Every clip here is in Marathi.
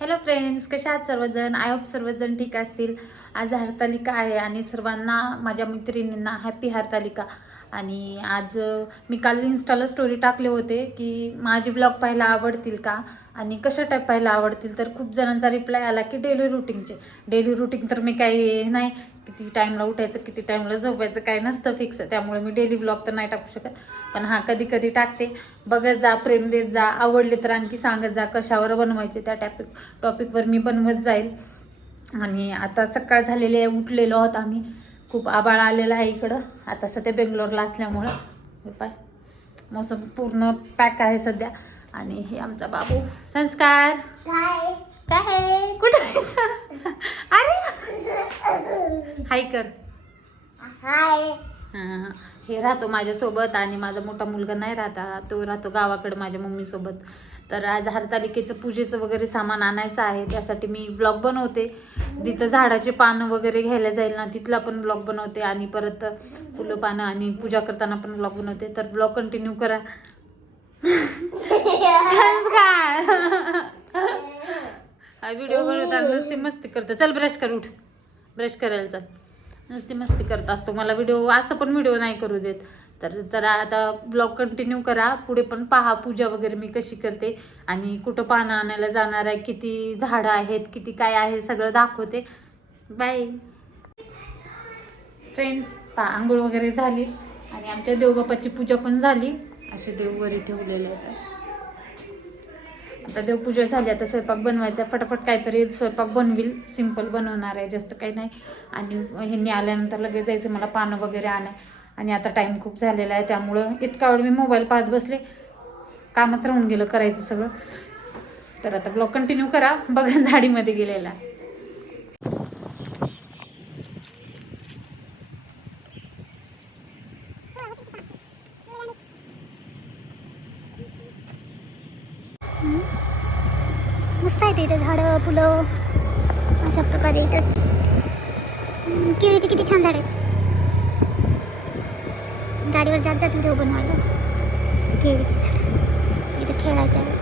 हॅलो फ्रेंड्स, कशा आहात सर्वजण? आय होप सर्वजण ठीक असतील. आज हरतालिका आहे आणि सर्वांना माझ्या मैत्रिणींना हॅपी हरतालिका. आणि आज मी काल इन्स्टाला स्टोरी टाकले होते की माझे ब्लॉग पाहायला आवडतील का आणि कशा टाईप पाहायला आवडतील. तर खूप जणांचा रिप्लाय आला की डेली रुटीन तर मी काही नाही, किती टाईमला उठायचं किती टाईमला झोपायचं काय नसतं फिक्स, त्यामुळे मी डेली ब्लॉग तर नाही टाकू शकत. पण हां, कधी कधी टाकते. बघत जा, प्रेम देत जा, आवडले तर आणखी सांगत जा कशावर बनवायचे, त्या टॉपिकवर मी बनवत जाईल. आणि आता सकाळ झालेली आहे, उठलेलो आहोत आम्ही. खूप आबाळ आलेलं आहे इकडं. आता सध्या बेंगलोरला असल्यामुळं हे पाय मोसम पूर्ण पॅक आहे सध्या. आणि हे आमचा बाबू संस्कार काय काय कुठं अरे हाय कर हाय. हां, हे राहतो माझ्यासोबत आणि माझा मोठा मुलगा नाही राहता, तो राहतो गावाकडे माझ्या मम्मीसोबत. तर आज हरतालिकेचं पूजेचं वगैरे सामान आणायचं आहे, त्यासाठी मी ब्लॉग बनवते. जिथं झाडाचे पानं वगैरे घ्यायला जाईल ना तिथला पण ब्लॉग बनवते आणि परत फुलं पानं आणि पूजा करताना पण ब्लॉग बनवते. तर ब्लॉग कंटिन्यू करा. संस्कार हा व्हिडिओ बनवताना नुसती मस्ती करतो. चल ब्रश कर, उठ ब्रश करायला चल. नुसती मस्ती करत असतो, मला व्हिडिओ असं पण व्हिडिओ नाही करू देत. तर जरा आता ब्लॉग कंटिन्यू करा, पुढे पण पहा पूजा वगैरे मी कशी करते आणि कुठं पानं आणायला जाणार आहे, किती झाडं आहेत, किती काय आहे सगळं दाखवते. Bye friends. आंघोळ वगैरे झाली आणि आमच्या देवबापाची पूजा पण झाली. असे देव वरी ठेवलेले आहेत. आता देवपूजा झाली, आता स्वयंपाक बनवायचा. फटाफट काहीतरी स्वयंपाक बनविल, सिंपल बनवणार आहे, जास्त काही नाही. आणि ह्यांनी आल्यानंतर लगेच जायचं मला पानं वगैरे आणाय. आणि आता टाईम खूप झालेला आहे, त्यामुळं इतका वेळ मी मोबाईल पाहत बसले, कामच राहून गेलं करायचं सगळं. तर आता ब्लॉग कंटिन्यू करा, बघा झाडीमध्ये गेलेला. मस्त आहे इथं झाडं फुलं अशा प्रकारे. इथं केळीची किती छान झाड आहेत. गाडीवर जात जात व्हिडिओ बनवायला. केळीची झाड इथं खेळायचं आहे.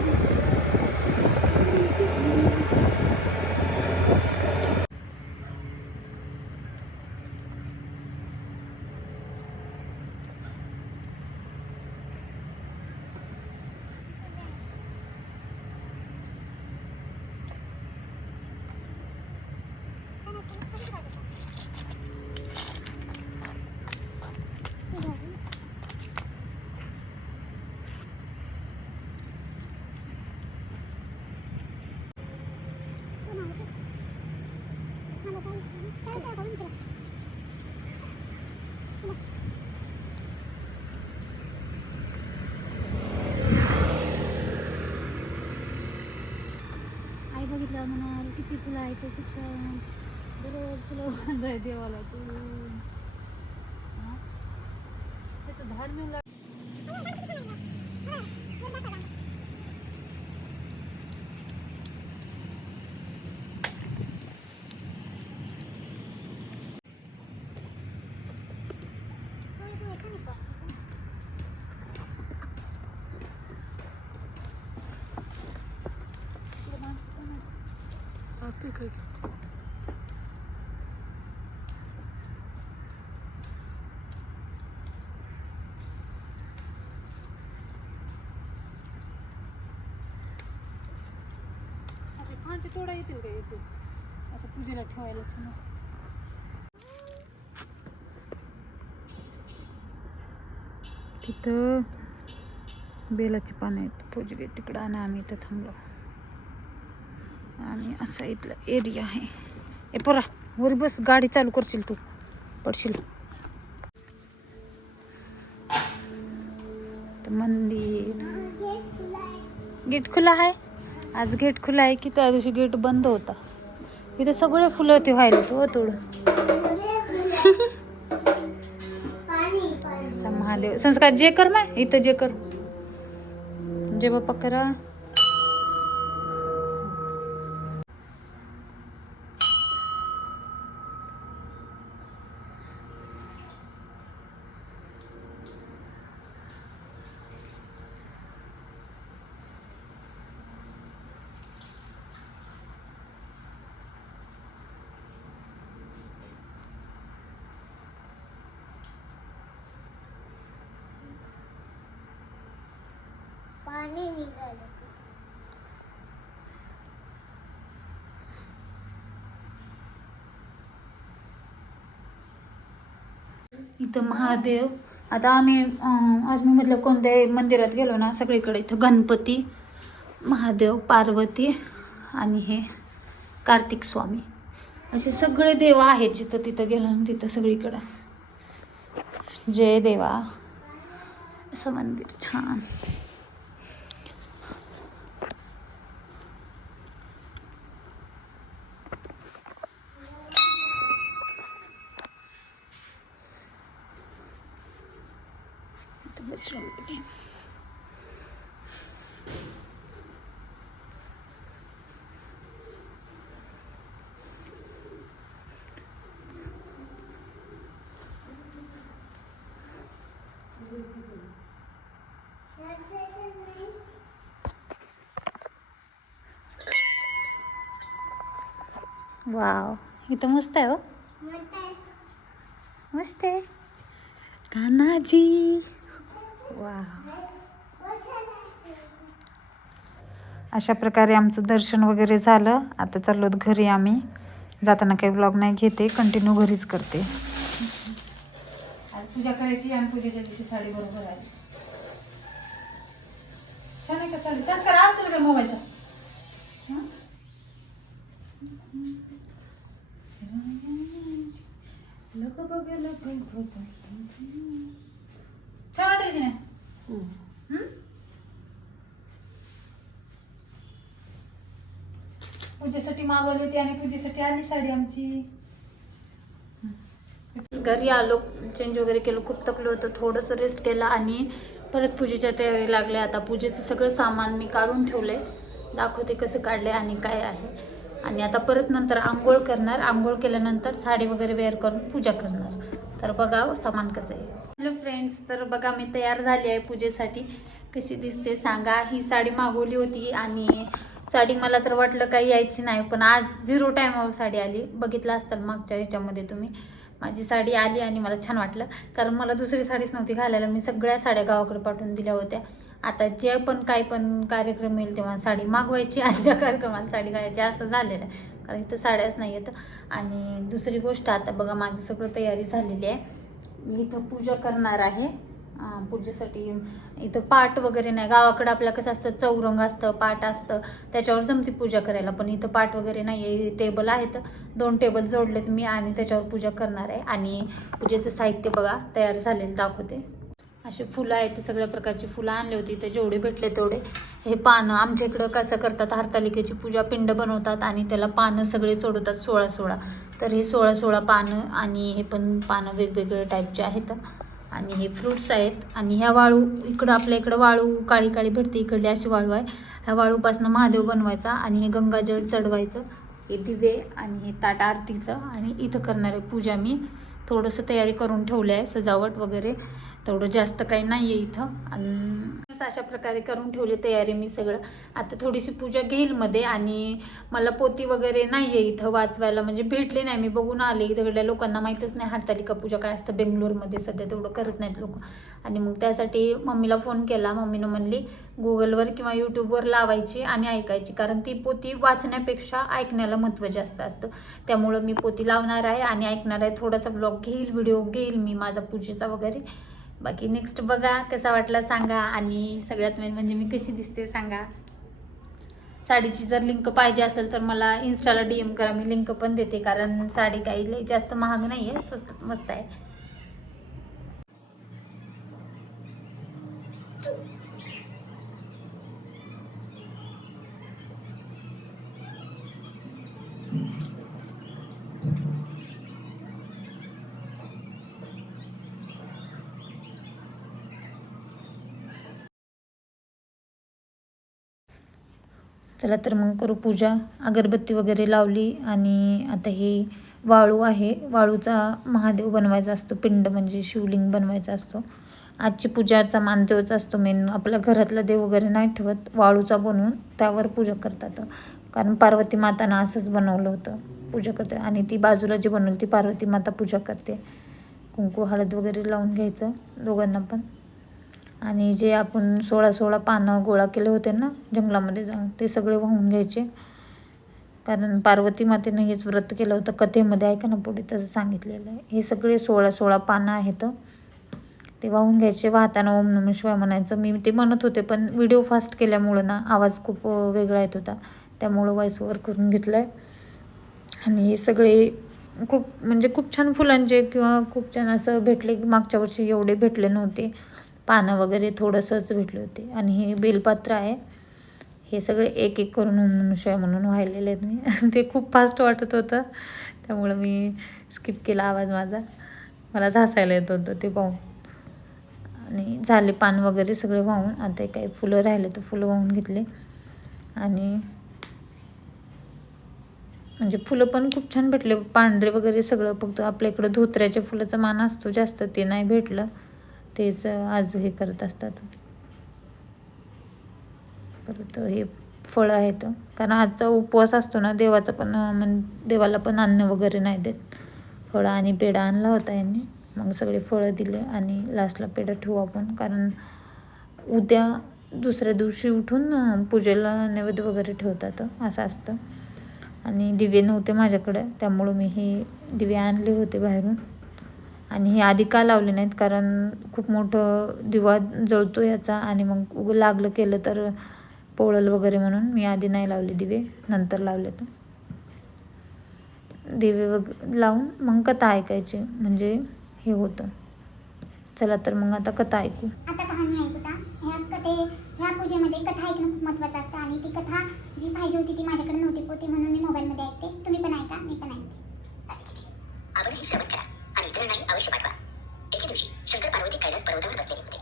आई बघितलं म्हणाल किती फुलं आहेत ते शिक्षण बरोबर फुलं जाय देवाला तू. त्याचं झाड नेऊन तू काय असे फांटे तोडा येतील का येतो असं पूजेला ठेवायला छान. तिथं बेलाची पानं आहेत, पूजगे तिकडं आणि आम्ही इथं थांबलो. आणि असा इथला एरिया आहे. ए पोरा वर बस, गाडी चालू करशील तू पडशील. मंदिर गेट खुला आहे. आज गेट खुला आहे की त्या दिवशी गेट बंद होता. इथं सगळे फुलं ते व्हायला तो थोडं. महादेव संस्कार जे कर माय इथं जे कर जे बाप्पा करा. इथं महादेव. आता आम्ही आजमीमधल्या कोणत्याही मंदिरात गेलो ना, सगळीकडे इथं गणपती, महादेव, पार्वती आणि हे कार्तिक स्वामी असे सगळे देव आहेत. जिथं तिथं गेलो ना तिथं सगळीकडं जय देवा असं मंदिर छान. बजरंगबली. वाव, इथं मस्त आहे हो. मस्त आहे कान्हाजी. वाव. अशा प्रकारे आमचं दर्शन वगैरे झालं. आता चाललो घरी आम्ही. जाताना काही व्लॉग नाही घेते, कंटिन्यू घरीच करते. आज पूजा करायची आणि पूजेच्या दिवशी साडी बरोबर आली. छान आहे का साडी? संस्कार आज तुला मोबाईलचा छान वाटेल की नाही? पूजेसाठी मागवली होती आणि पूजेसाठी आली साडी आमची. घरी आलो, चेंज वगैरे केलं, खूप थकलो होतो, थोडंसं रेस्ट केला आणि परत पूजेच्या तयारी लागल्या. आता पूजेचं सगळं सामान मी काढून ठेवलंय, दाखवते कसं काढले आणि काय आहे. आणि आता परत नंतर आंघोळ करणार. आंघोळ केल्यानंतर साडी वगैरे वेअर करून पूजा करणार. तर बघा सामान कसं आहे. हॅलो फ्रेंड्स, तर बघा मी तयार झाली आहे पूजेसाठी. कशी दिसते सांगा. ही साडी मागवली होती आणि साडी मला तर वाटलं काही यायची नाही, पण आज 0 टायमावर साडी आली. बघितलं असतं मागच्या ह्याच्यामध्ये तुम्ही. माझी साडी आली आणि मला छान वाटलं, कारण मला दुसरी साडीच नव्हती घालायला. मी सगळ्या साड्या गावाकडे पाठवून दिल्या होत्या. आता जे पण काही पण कार्यक्रम येईल तेव्हा साडी मागवायची आणि त्या कार्यक्रमाला साडी घालायची असं झालेलं आहे, कारण इथं साड्याच नाही आहेत. आणि दुसरी गोष्ट, आता बघा माझं सगळं तयारी झालेली आहे. मी इथं पूजा करणार आहे. पूजेसाठी इथं पाट वगैरे नाही. गावाकडं आपलं कसं असतं, चौरंग असतं, पाट असतं, त्याच्यावर जमती पूजा करायला. पण इथं पाट वगैरे नाही आहे. टेबल आहेत, 2 टेबल जोडलेत मी आणि त्याच्यावर पूजा करणार आहे. आणि पूजेचं साहित्य बघा तयार झालेलं दाखवते. असे फुलं आहेत, सगळ्या प्रकारची फुलं आणली होती. इथं जेवढे भेटले तेवढे. हे पानं आमच्या इकडं कसं करतात, हरतालिकेची पूजा पिंड बनवतात आणि त्याला पानं सगळे चढवतात 16 तर हे 16 पानं. आणि हे पण पानं वेगवेगळे टाईपचे आहेत. आणि हे फ्रूट्स आहेत. आणि ह्या वाळू, इकडं आपल्या इकडं वाळू काळी काळी भेटते, इकडली अशी वाळू आहे. ह्या वाळूपासून महादेव बनवायचा आणि हे गंगाजळ चढवायचं. हे दिवे आणि हे ताट आरतीचं. आणि इथं करणार आहे पूजा मी. थोडंसं तयारी करून ठेवलं आहे, सजावट वगैरे. तेवढं जास्त काही नाही आहे इथं. आणि अशा प्रकारे करून ठेवले तयारी मी सगळं. आता थोडीशी पूजा घेईल मध्ये. आणि मला पोती वगैरे नाही आहे इथं वाचवायला, म्हणजे भेटले नाही. मी बघून आले, इथं लोकांना माहीतच नाही हरतालिका पूजा काय असतं. बेंगलोरमध्ये सध्या तेवढं करत नाहीत लोक. आणि मग त्यासाठी मम्मीला फोन केला. मम्मीनं म्हणली गुगलवर किंवा यूट्यूबवर लावायची आणि ऐकायची, कारण ती पोती वाचण्यापेक्षा ऐकण्याला महत्त्व जास्त असतं. त्यामुळं मी पोती लावणार आहे आणि ऐकणार आहे. थोडासा ब्लॉग घेईल, व्हिडिओ घेईल मी माझा पूजेचा वगैरे. बाकी नेक्स्ट बघा कसा वाटला सांगा. आणि सगळ्यात मेन म्हणजे मी कशी दिसते सांगा. साडीची जर लिंक पाहिजे असेल तर मला इन्स्टाला DM करा, मी लिंक पण देते. कारण साडी काही लई जास्त महाग नाही आहे, स्वस्त मस्त आहे. चला तर मग करू पूजा. अगरबत्ती वगैरे लावली. आणि आता हे वाळू आहे, वाळूचा महादेव बनवायचा असतो. पिंड म्हणजे शिवलिंग बनवायचा असतो. आजची पूजाचा मानदेवच असतो मेन. आपल्या घरातला देव वगैरे नाही ठेवत, वाळूचा बनवून त्यावर पूजा करतात. कारण पार्वती मातानं असंच बनवलं होतं, पूजा करते. आणि ती बाजूला जी बनवली ती पार्वती माता पूजा करते. कुंकू हळद वगैरे लावून घ्यायचं दोघांना पण. आणि जे आपण 16 पानं गोळा केले होते ना जंगलामध्ये जाऊन, ते सगळे वाहून घ्यायचे. कारण पार्वती मातेनं हेच व्रत केलं होतं कथेमध्ये, ऐका ना पुढे तसं सांगितलेलं आहे. हे सगळे 16 पानं आहेत, ते वाहून घ्यायचे. वाहताना ओम नमः शिवाय म्हणायचं. मी ते म्हणत होते पण व्हिडिओ फास्ट केल्यामुळं ना आवाज खूप वेगळा येत होता, त्यामुळं व्हॉइस ओव्हर करून घेतलं आहे. आणि हे सगळे खूप छान फुलांचे किंवा खूप छान असं भेटले. मागच्या वर्षी एवढे भेटले नव्हते, पानं वगैरे थोडंसंच भेटले होते. आणि हे बेलपत्र आहे. हे सगळे एक एक करून ओम नमः शिवाय म्हणून वाहिलेले आहेत मी. ते खूप फास्ट वाटत होतं, त्यामुळं मी स्किप केला आवाज माझा. मला हसायला येत होतं ते पाहून. आणि झाले पान वगैरे सगळे वाहून. आता काही फुलं राहिले तर फुलं वाहून घेतले. आणि म्हणजे फुलं पण खूप छान भेटले, पांढरे वगैरे सगळं. फक्त आपल्या इकडं धोत्र्याच्या फुलाचा मान असतो जास्त, ते नाही भेटलं. तेच आज हे करत असतात. परत हे फळं आहेत, कारण आजचा उपवास असतो ना देवाचा पण, देवाला पण अन्न वगैरे नाही देत. फळं आणि पेढा आणला होता यांनी, मग सगळे फळं दिले. आणि लास्टला पेढा ठेवू आपण, कारण उद्या दुसऱ्या दिवशी उठून पूजेला नैवेद्य वगैरे ठेवतात, असं असतं. आणि दिवे नव्हते माझ्याकडे, त्यामुळं मी हे दिवे आणले होते बाहेरून. आणि हे आधी का लावले नाहीत, कारण खूप मोठं दिवा जळतो याचा, आणि मग लागलं केलं तर पोळल वगैरे, म्हणून मी आधी नाही लावले दिवे, नंतर लावले. तर दिवे लावून मग कथा ऐकायची, म्हणजे हे होतं. चला तर मग आता कथा ऐकू. आता कहाणी ऐकूता. ह्या पूजेमध्ये कथा ऐकणं खूप महत्त्वाचं असतं, आणि ती कथा जी पाहिजे होती ती माझ्याकडे नव्हती होती, म्हणून मी मोबाईलमध्ये ऐकते. तुम्ही पण ऐका, मी पण ऐकते. आपणही श्रवण करा आणि इतरांनाही अवश्य पाठवा. एके दिवशी शंकर पार्वती कैलास पर्वतावर बसलेले होते.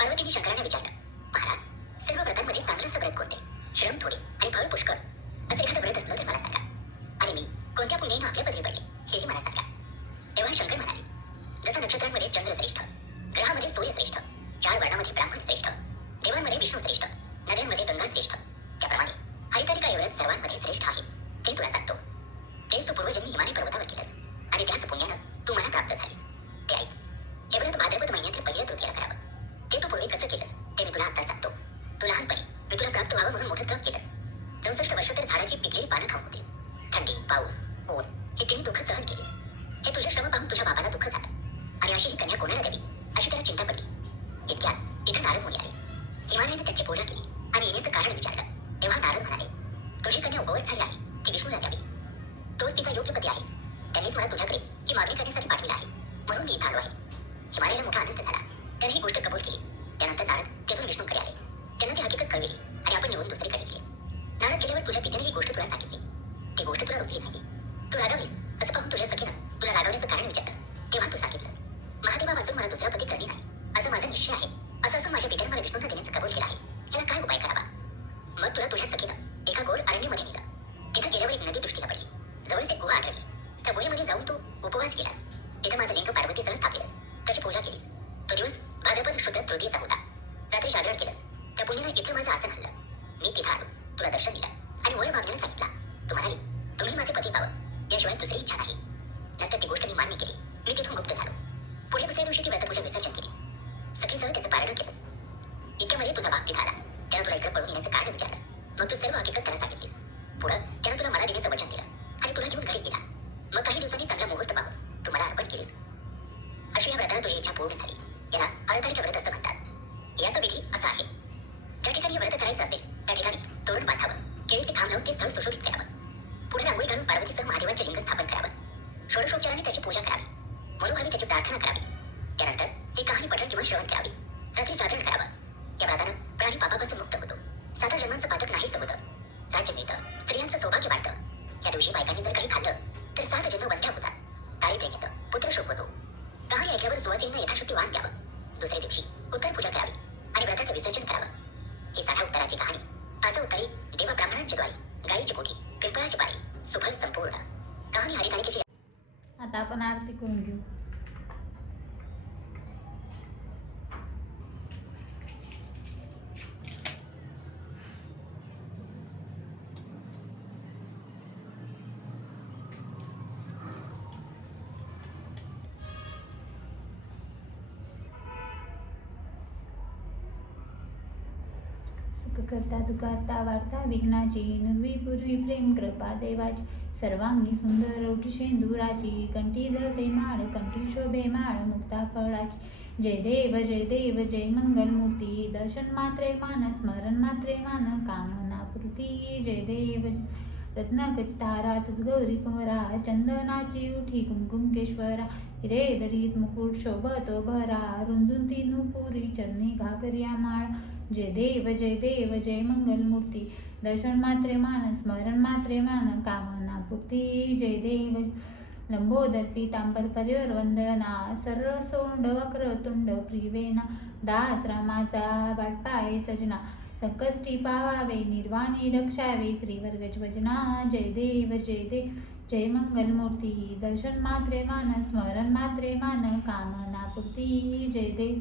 पार्वतीने शंकरांना विचारलं, महाराज, सर्व व्रतांमध्ये चांगलं असं व्रत कोणते? श्रम थोडे आणि फळ पुष्कळ असं एखादं व्रत असलं तर मला सांगा, आणि मी कोणत्या पुण्याने आपल्या पदरी पडले हेही मला सांगा. तेव्हा शंकर म्हणाले, जसं नक्षत्रांमध्ये चंद्र श्रेष्ठ, ग्रहामध्ये सूर्य श्रेष्ठ, 4 वर्णामध्ये ब्राह्मण श्रेष्ठ, देवांमध्ये विष्णू श्रेष्ठ, नद्यांमध्ये गंगा श्रेष्ठ, त्याप्रमाणे हरितालिका हे व्रत सर्वांमध्ये श्रेष्ठ आहे. ते तुला सांगतो. तेच तू पूर्वजन्मी हिमालय पर्वतावर केलंस, आणि त्याच पुण्यानं तू मला प्राप्त झालीस. ते ऐक. हे व्रत भाद्रपद महिन्यातील पहिल्या तृतीयेला करावं. ते तू पूर्वी कसं केलंस ते मी तुला आता सांगतो. तू लहानपणी मी तुला प्राप्त व्हावं म्हणून मोठं तप केलंस. 64 वर्ष तर झाडाची पिकलेली पानं खाऊन होतीस. थंडी, पाऊस, ऊन हे तिन्ही दुःख सहन केलीस. हे तुझे श्रम पाहून तुझ्या बाबाला दुःख झालं, आणि अशी ही कन्या कोणाला द्यावी अशी त्याला चिंता पडली. इतक्यात इथं नारद मुनी आले. हिमालयाने त्यांची पूजा केली आणि येण्याचं कारण विचारलं. तेव्हा नारद म्हणाले, तुझी कन्या उपवत झाली आहे, ती विष्णूला द्यावी. तोच तिचा योग्य पती आहे. त्यांनीच मला तुझ्याकडे ही मागणी करण्यासाठी पाठविलं आहे, म्हणून मी इथं आलो आहे. हिमालयाला मोठा आनंद झाला. त्याने ही गोष्ट कबूल केली. त्यानंतर नारद तेथून विष्णूकडे आले. त्यांना ती हकीकत कळविली आणि आपण निघून दुसरीकडे गेले. नारद गेल्यावर तुझ्या पित्याने ही गोष्ट तुला सांगितली. ती गोष्ट तुला रुचली नाही. तू रागावलीस असं पाहून तुझ्या सखीनं तुला रागावण्याचं कारण विचारलं. तेव्हा तू सांगितलंस, महादेवा वाजून मला दुसरा पती करणे नाही, असं माझा निश्चय आहे. असं असून माझ्या पित्याने मला विष्णूला देण्याचं कबूल केलं आहे. याला काय उपाय करावा? मग तुला तुझ्या सखीनं एका गोड अरण्यमध्ये नेलं. तिथं गेल्यावर एक नदी दृष्टीला पडली. जवळच एक गुहा आढळली. त्या गुहेमध्ये जाऊन तू उपवास केलास. तिथं माझं लिंग पार्वतीसह स्थापिलंस. त्याची पूजा केलीस. तो दिवस भाद्रपद शुद्ध तृतीयेचा होता. रात्री जागरण केलंस. त्या पुण्यानं इथं माझं आसन आणलं. मी तिथं आलो, तुला दर्शन दिलं आणि वर मागण्याला सांगितला. तू म्हणाली, तुम्ही माझे पती व्हावं, याशिवाय दुसरी इच्छा नाही. नंतर ती गोष्ट मी मान्य केली. मी तिथून गुप्त झालो. पुढे दुसऱ्या दिवशी ती व्रतपूजा विसर्जन केलीस. सखीसह त्याचं पारण केलंस. इतक्यामध्ये तुझा बाप तिथं आला. त्यानं तुला इकडे पळून येण्याचं कारण विचारलं. मग तू सर्व हकीकत त्याला सांगितलीस. पुढं त्यानं तुला मला देण्याचं वचन दिलं आणि तुला घेऊन घरी गेला. मग काही दिवसांनी चांगला मुहूर्त पाहून तू मला अर्पण केलीस. अशी या व्रताला तुझी इच्छा पूर्ण झाली. याला हरतालिका व्रत असं म्हणतात. याचा विधी असा आहे, ज्या ठिकाणी व्रत करायचं असेल त्या ठिकाणी तोरण बांधावं, केळीचे खांब लावून ते स्थळ सुशोभित करावं, पुढे रांगोळी घालून पार्वतीसह महादेवांचे लिंग स्थापन करावं, षोडशोपचाराने त्याची पूजा करावी, मनोभावे त्याची प्रार्थना करावी. त्यानंतर ही कहाणी पठण किंवा श्रवण करावी. रात्री जागरण करावं. या व्रतानं प्राणी पापापासून मुक्त होतो. 7 जन्मांचं पातक नाहीसं होतं. राज्य मिळतं. स्त्रियांचं सौभाग्य वाढतं. या दिवशी बायकांनी जर काही खाल्लं तर 7 जन्म वंध्या होतात. दारिद्र्य येतं. पुत्रशोक होतो. कहाणी ऐकल्यावर सुवासिनींना यथाशक्ती वाण द्यावं. दुसऱ्या दिवशी उत्तर पूजा करावी आणि व्रताचं विसर्जन करावं. ही 6 उत्तराची कहाणी. 5 उत्तरे देवा ब्राह्मणांच्या द्वारी, गायीची कोठी, पिंपळाची पारी, सुफल संपूर्ण. कहाणी हरितालिकेची. आता आपण आरती करून घेऊ. सुख करता दुखारता वार्ता विघ्नाची नुर्वी पूर्वी प्रेम कृपा देवाची सर्वांगी सुंदर ओठी शेंदुराची कंठी जळते माळ कंठी शोभे माळ मुक्ता फळाची जय देव जय मंगलमूर्ती दर्शन मात्रे मान स्मरण मात्रे मान कामना पूर्ती जय देव रत्नखचितारा तुझ गौरी कुंवरा चंदनाची उठी कुमकुम केश्वरा हिरे दरीत मुकुट शोभतो भरा रुंजून ती नुपुरी चरणी घागरिया माळ जय देव जय मंगलमूर्ती दर्शन मात्रे मान स्मरण मात्रे मान कामना पूर्ती जय देव लंबोदर पीतांबर परिवर वंदना सरळ सोंड वक्रतुंड प्रिवेना दास रामाचा वाटपाय सजना संकष्टी पावावे निर्वाणी रक्षावे श्रीवर्गज वजना जय देव जय मंगलमूर्ती दर्शन मात्रे मान स्मरण मात्रे मान कामना पूर्ती जय देव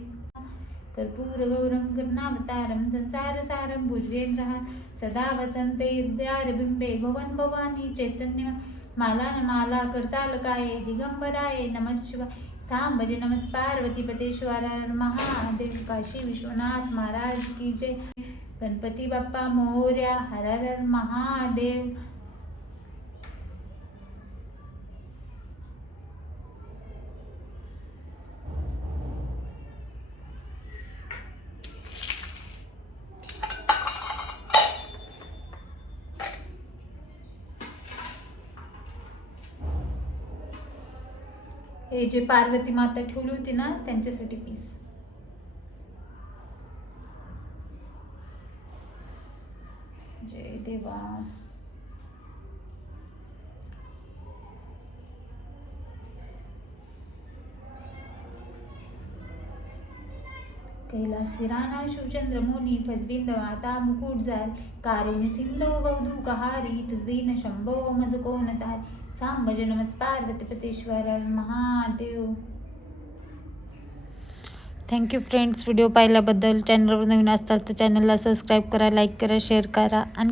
कर्पूर गौरम करुणावतारम संसार सारम भुजगेंद्रहार सदा वसंते हृदयारबिंबे भवन भवानी चैतन्य माला न माला करताल काय दिगंबराय नमः शिवाय सांबजे नमः पार्वती पतेश्वर महादेव काशी विश्वनाथ महाराज की जय गणपती बाप्पा मोरया हर हर महादेव. हे जे पार्वती माता ठेवली होती ना त्यांच्यासाठी पीस. जय देवा. कैलासी राणा शिवचंद्र मोनी फजविंद माता मुकुट जार कारुण्य सिंधू बौधू कहारी तुझवीन शंभो मज कोण तार सांबज नमस् पार्वती पतेश्वर महादेव. थँक्यू फ्रेंड्स, व्हिडिओ पाहिल्याबद्दल. चॅनलवर नवीन असतात तर चॅनलला सबस्क्राईब करा, लाईक करा, शेअर करा आणि